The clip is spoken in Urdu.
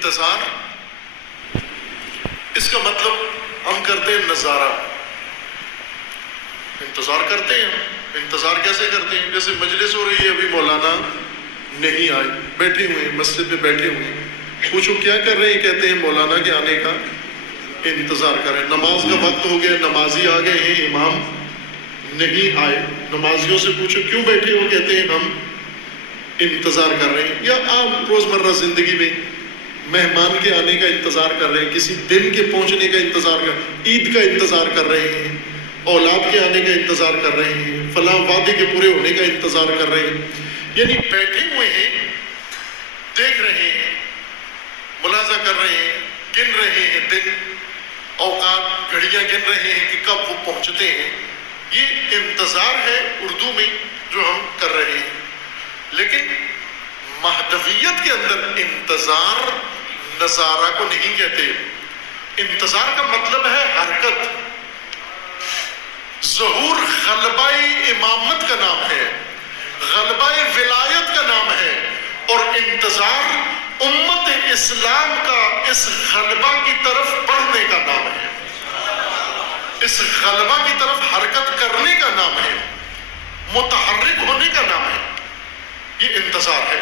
انتظار، اس کا مطلب ہم کرتے ہیں نظارہ، انتظار کرتے ہیں. ہم انتظار کیسے کرتے ہیں؟ جیسے مجلس ہو رہی ہے، ابھی مولانا نہیں آئے، بیٹھے ہوئے ہیں مسجد میں بیٹھے ہوئے ہیں، پوچھو کیا کر رہے ہیں؟ کہتے ہیں مولانا کے آنے کا انتظار کر رہے ہیں. نماز کا وقت ہو گیا، نمازی آ گئے ہیں، امام نہیں آئے، نمازیوں سے پوچھو کیوں بیٹھے ہو؟ کہتے ہیں ہم انتظار کر رہے ہیں. یا عام روزمرہ زندگی میں مہمان کے آنے کا انتظار کر رہے ہیں، کسی دن کے پہنچنے کا انتظار کر، عید کا انتظار کر رہے ہیں، اولاد کے آنے کا انتظار کر رہے ہیں، فلاں وعدے کے پورے ہونے کا انتظار کر رہے ہیں. یعنی بیٹھے ہوئے ہیں، دیکھ رہے ہیں، ملاحظہ کر رہے ہیں، گن رہے ہیں دن، اوقات، گھڑیاں گن رہے ہیں کہ کب وہ پہنچتے ہیں. یہ انتظار ہے اردو میں جو ہم کر رہے ہیں. لیکن مہدویت کے اندر انتظار نظارہ کو نہیں کہتے. انتظار کا مطلب ہے حرکت. ظہور غلبہ امامت کا نام ہے، غلبہ ولایت کا نام ہے، اور انتظار امت اسلام کا اس غلبہ کی طرف بڑھنے کا نام ہے، اس غلبہ کی طرف حرکت کرنے کا نام ہے، متحرک ہونے کا نام ہے. یہ انتظار ہے.